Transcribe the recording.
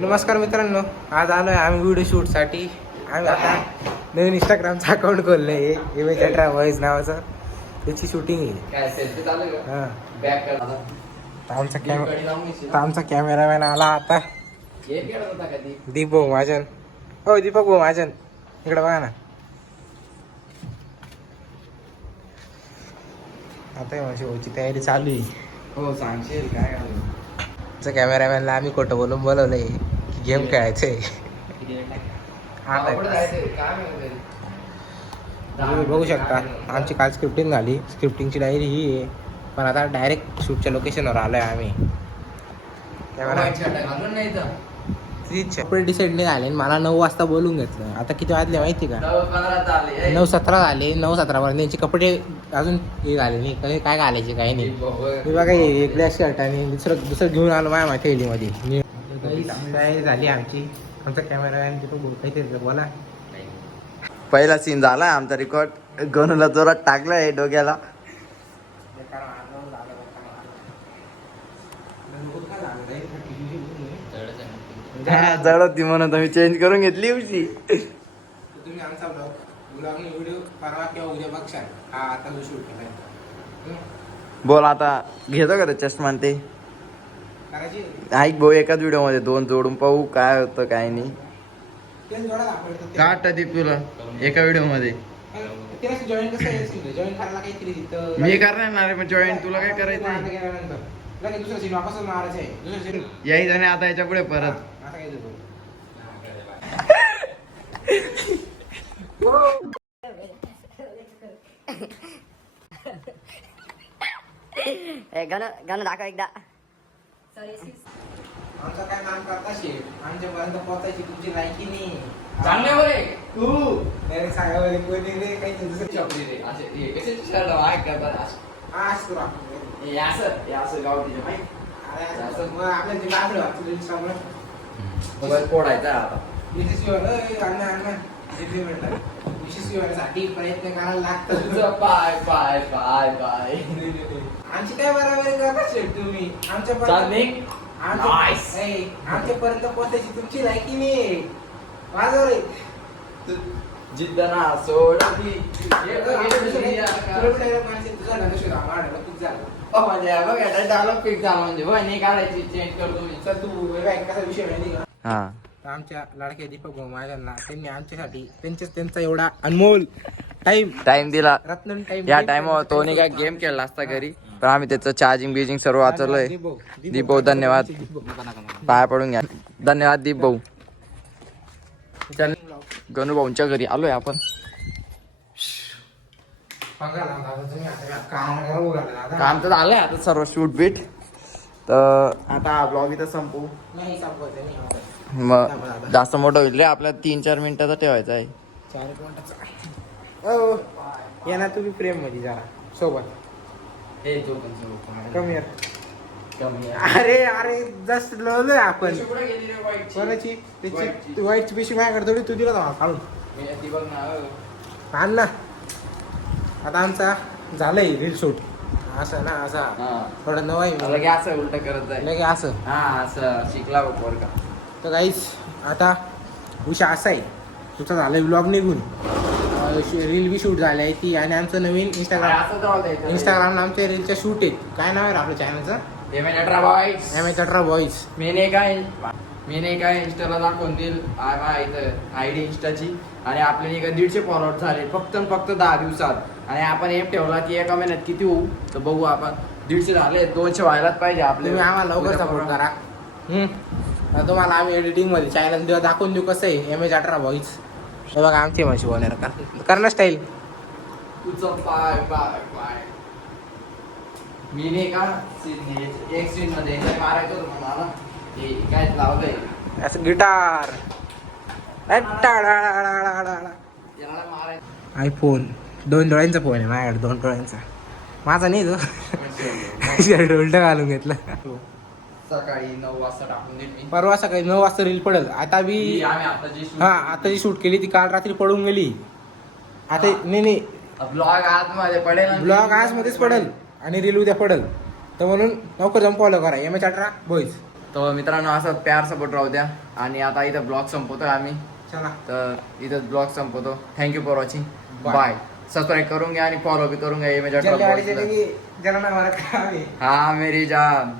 नमस्कार मित्रांनो, आज आलो आहे आम्ही व्हिडिओ शूटसाठी. आम्ही आता नवीन इंस्टाग्रामचं अकाउंट खोललं आहे, इमेज अल्ट्रा व्हॉइस नावाचं. त्याची शूटिंग आहे. हां, आमचा कॅमेरामॅन आला आता, दीप भाऊ महाजन. हो दीपक भाऊ महाजन, इकडे बघा ना. आता माझी भाऊची तयारी चालू आहे. हो सांगशील काय कॅमेरामॅनला आम्ही खोटं बोलून बोलवलंय की गेम खेळायचंय. तुम्ही बघू शकता आमची काल स्क्रिप्टिंग झाली. स्क्रिप्टिंगची डायरी ही आहे, पण आता डायरेक्ट शूटच्या लोकेशनवर आलोय आम्ही. कपडे डिसाईड नाही झाले. मला 9 वाजता बोलून घेतलं. आता किती वाजले माहिती का? 9:17 झाले. 9:17 पर्यंत यांचे कपडे अजून हे झाले नाही. काय घालायचे काही नाही. मी बघा एक ब्लॅक शर्ट आणि दुसरं घेऊन आलो माझ्या थैलीमध्ये. तयारी झाली आमची. आमचा कॅमेरामॅन तिथं काहीतरी बोला. पहिला सीन झालाय आमचा रेकॉर्ड. गणूला जोरात टाकलाय डोक्याला. जळती म्हणून तुम्ही चेंज करून घेतली उशी. तुम्ही आमचा ब्लॉग व्हिडिओ परवा किंवा उद्या बघशाल. हा आता मी शूट केलाय. बोल आता घेतो का चष्मा ते करायची ऐक भाऊ, एकाच व्हिडिओ मध्ये 2 जोडून पाहू काय होतं काय नाही. तेच जोडा दाखवायचं. काट दीप तुला एका व्हिडिओ मध्ये. जॉईन कसं जॉईन करायला काहीतरी तिथं मी करणार आहे, पण जॉईन तुला काय करायचं? लगेच दुसरं सीन वापस मारायचं आहे. दुसरं सीन याही जाणे आता याच्या पुढे परत. आता काय देतो. गाणं दाखव एकदा. आमचं काय नाम करता शेठ. आमच्यापर्यंत पोहोचायची तुमची लायकी नाही. चांगले बरे तू नाही सांगावं कोणी रे काही दुसरं चपली रे असे हे कसे शर्ट आहे का बस आज तू आपण हे असं गाव तिथे माहिती अरे असं मग आपल्या ते लागलं तुझ्या समोर मोबाईल फोडायचा आता साठी प्रयत्न करायला लागतं. तुझं पाय पाय पाय पाय आमची काय बरोबर करता शेठ तुम्ही. चालणे आमच्यापर्यंत पोहोचायची तुमची लायकी नाही. माझं रे जिद्द ना सोडती डायलॉग पिक झाला म्हणजे नाही काढायची चेंज करतो मी. सर तू कसा विषय माहिती का? हा आमच्या लाडक्या दीपक भाऊ महाजनला त्यांनी आमच्यासाठी त्यांचा एवढा अनमोल टाइम दिला. रत्न टाइम या टाइमवर तो काय गेम खेळला असता घरी, पण आम्ही त्याचं चार्जिंग बिजिंग सर्व वाचवलंय. दीप भाऊ धन्यवाद. पाया पडून घ्या. धन्यवाद दीप भाऊ. चल गणू भाऊंच्या घरी आलोय आपण. काम तर झालंय आता सर्व शूट बीट. तर आता ब्लॉग इथं संपू. मग जास्त मोठं होईल रे. आपल्याला 3-4 मिनिटाचा ठेवायचा आहे. 4 मिनिटाचा या ना तुम्ही प्रेम मध्ये जरा सोबत हे जो पण कमी अरे अरे जस्ट लवलोय आपण. कुठे गेली रे वाईटची? कोणाची त्याची वाईटची पिशवी माझ्याकडे थोडी तू दिला होता काढून. ती बघ ना आण ना. आता आमचा झालंय रील शूट. असं ना असा थोडं नवा आहे. लगे असं उलट करत जाईल. लगे असं हा असं शिकला बरोबर का. तर काहीच आता विषय असा आहे. तुमचा झालाय व्लॉग निघून रील बी शूट झाली आहे ती. आणि आमचं नवीन इंस्टाग्रामला आमच्या रीलच्या शूट आहेत. काय नाव आहे आपल्या चॅनलचं? M.H. बॉईज. मी नाही काय इंस्टाला दाखवून देईल इथं आयडी इंस्टाची. आणि आपले नाही का 150 फॉलोअर झाले फक्त 10 दिवसात. आणि आपण एम ठेवला की एका महिन्यात किती होऊ तर बघू. आपण 150 झाले, 200 व्हायलाच पाहिजे आपले. तुम्ही आम्हाला लवकर सपोर्ट करा. तुम्हाला आम्ही एडिटिंग मध्ये चॅनल दाखवून देऊ कसं आहे. M.H. बॉईज. हे बघा आमची म्हशी बोलणार कर ना स्टाईल. तुझं पाय पाय पाय. मी नाही का एक सीन मध्ये मारायचं होतं मला. हे काय लावलंय असं गिटार. आयफोन 2 डोळ्यांचा फोन आहे माझ्याकडे. 2 डोळ्यांचा माझा नाही तो. उलट घालून घेतलं. सकाळी 9 वाजता टाकून देईल मी. परवा सकाळी 9 वाजता रील पडेल. आता बी आता जी शूट केली ती काल रात्री पडून गेली. आता नाही ब्लॉग आतमध्ये पडेल. ब्लॉग आज मध्येच पडेल आणि रील उद्या पडेल. तर म्हणून लवकर जाऊन फॉलो करा M.H. बॉईज. तर मित्रांनो असं प्यार सपोर्ट राहू द्या. आणि आता इथं ब्लॉग संपवतोय आम्ही. चला तर इथं ब्लॉग संपवतो. Thank you for watching. Bye. Bye. Subscribe करून घ्या आणि फॉलो बी करून घ्या. जल्दी वाली जिंदगी जरा ना मारत का हा मेरी जान.